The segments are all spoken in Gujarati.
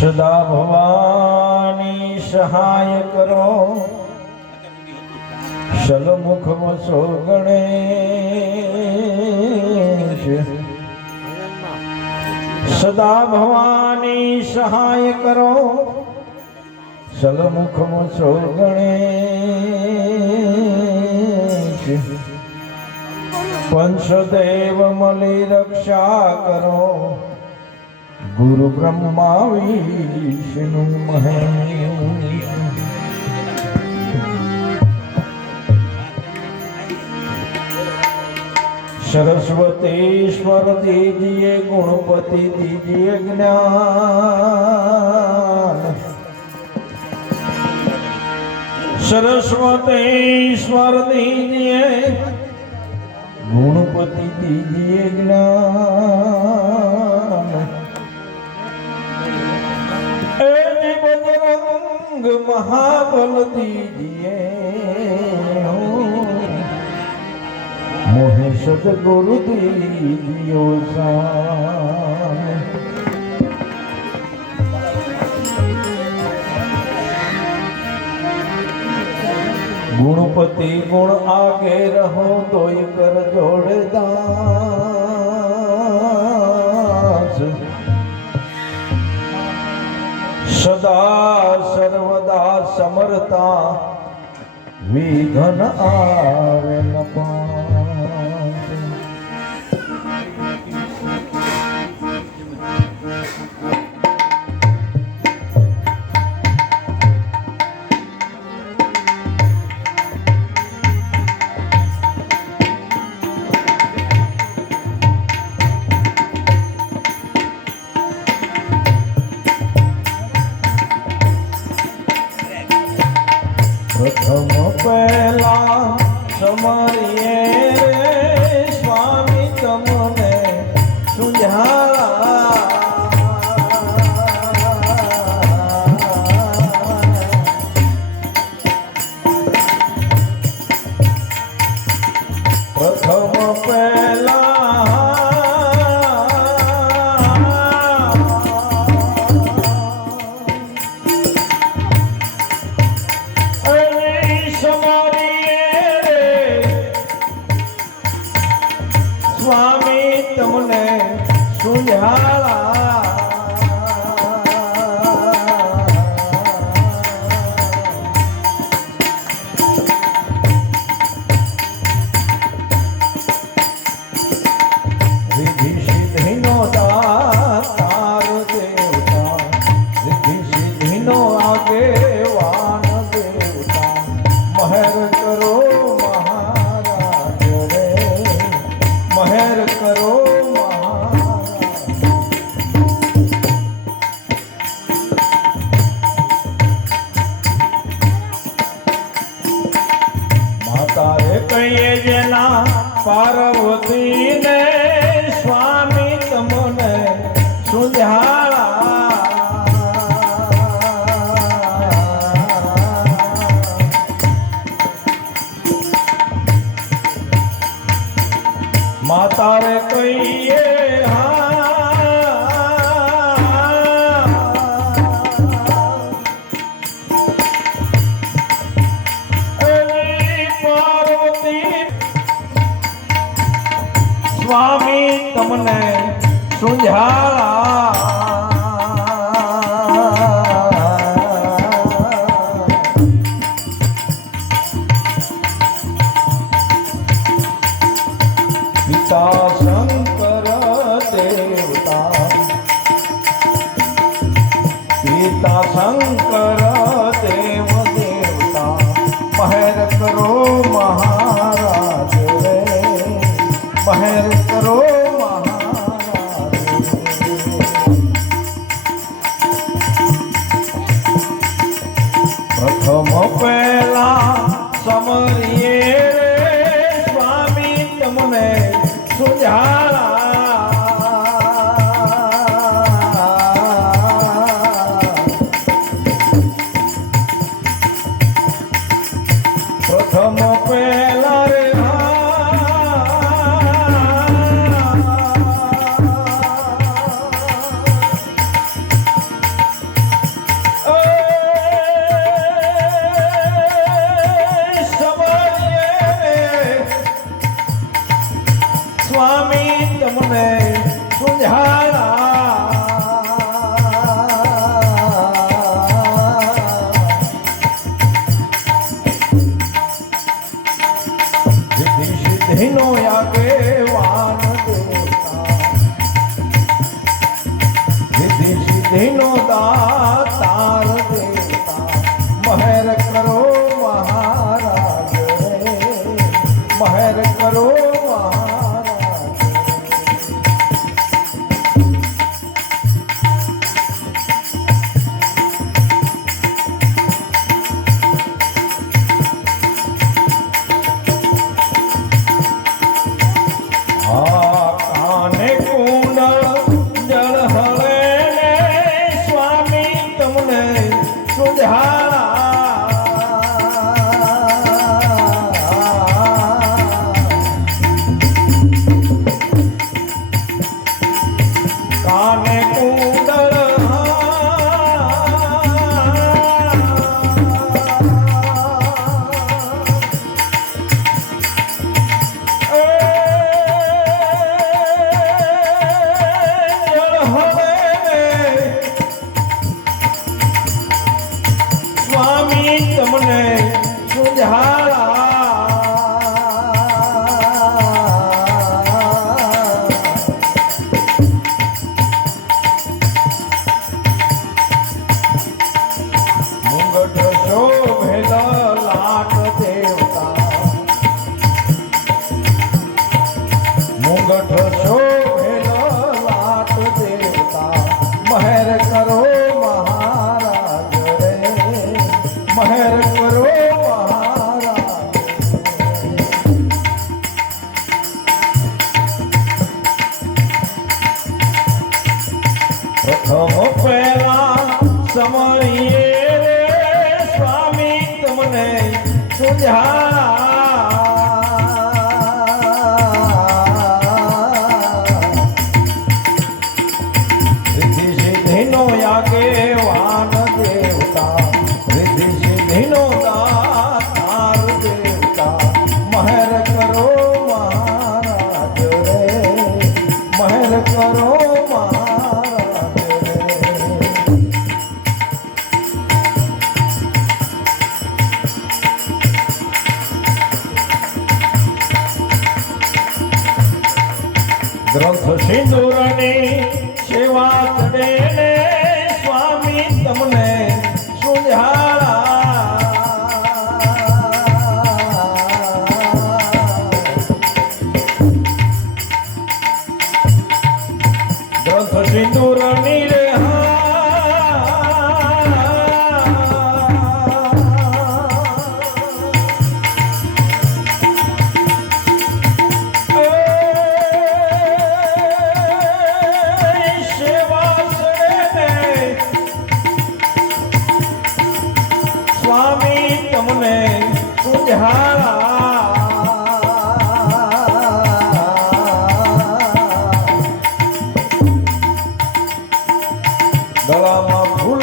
સદા ભવાની સહાય કરો સલમુખ વસો ગણેશ સદા ભવાની સહાય કરો સલમુખ વસો ગણેશ પંચદેવ મળી રક્ષા કરો ગુરુ બ્રહ્મા વિષ્ણુ સરસ્વતીશ્વર દીજીએ ગુણપતિ દીજીએ જ્ઞાન. સરસ્વતીશ્વર દીજીએ ગુણપતિ દીજીએ જ્ઞાન. એ બજરંગ મહાબલ દીજીએ મોહે સદગુરુ દીજીઓ સા ગુણપતિ ગુણ આગે રહો તોય કર જોડદાસ સદા સર્વદા સમરતા વિઘન આવે ન પાસ. open. Para Cinturón y i'm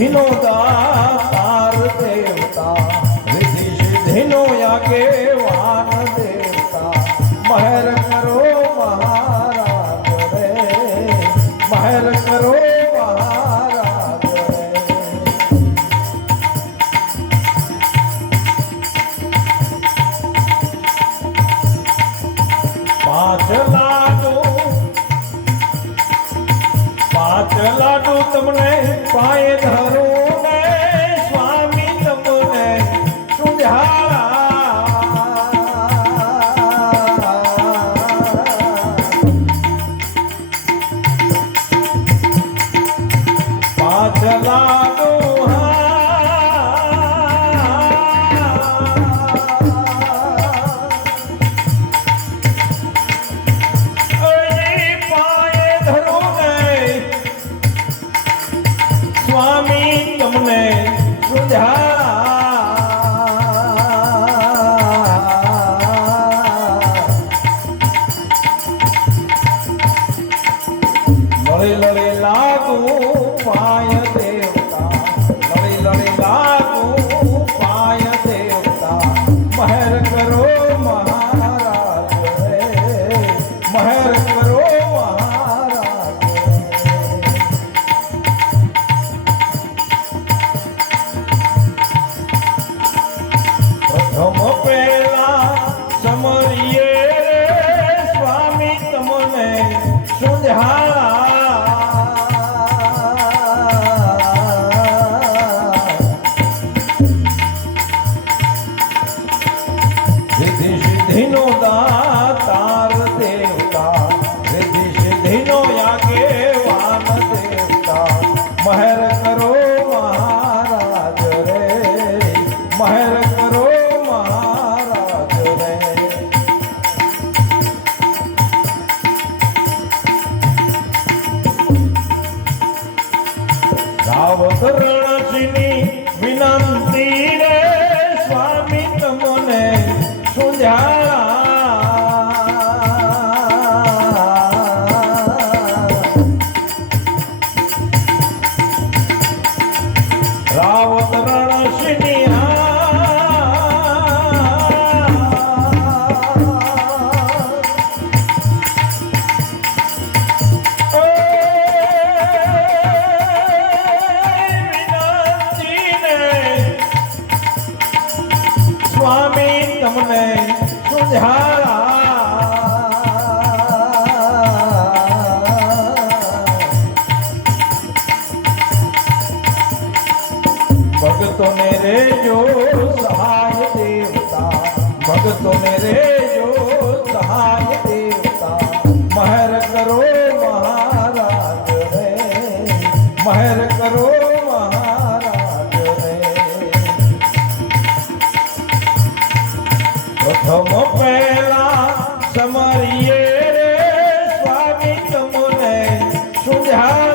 ವಿನೋದ We Minam. ભગતો ને રે જો સહાય દેવતા. ભગતો ને રે Không.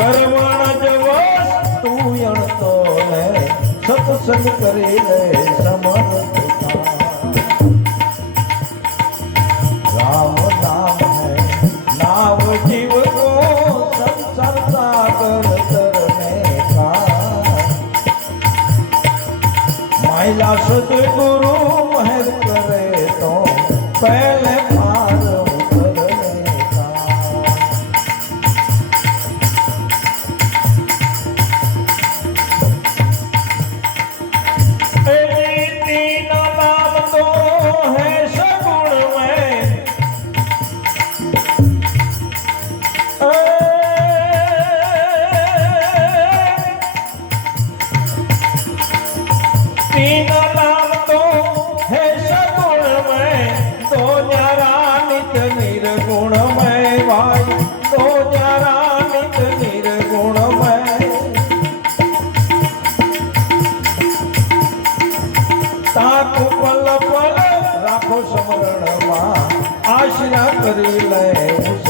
કરવાના જવા તું અણતો ને સત્સંગ કરી લે સમાન આશિયા કરી લે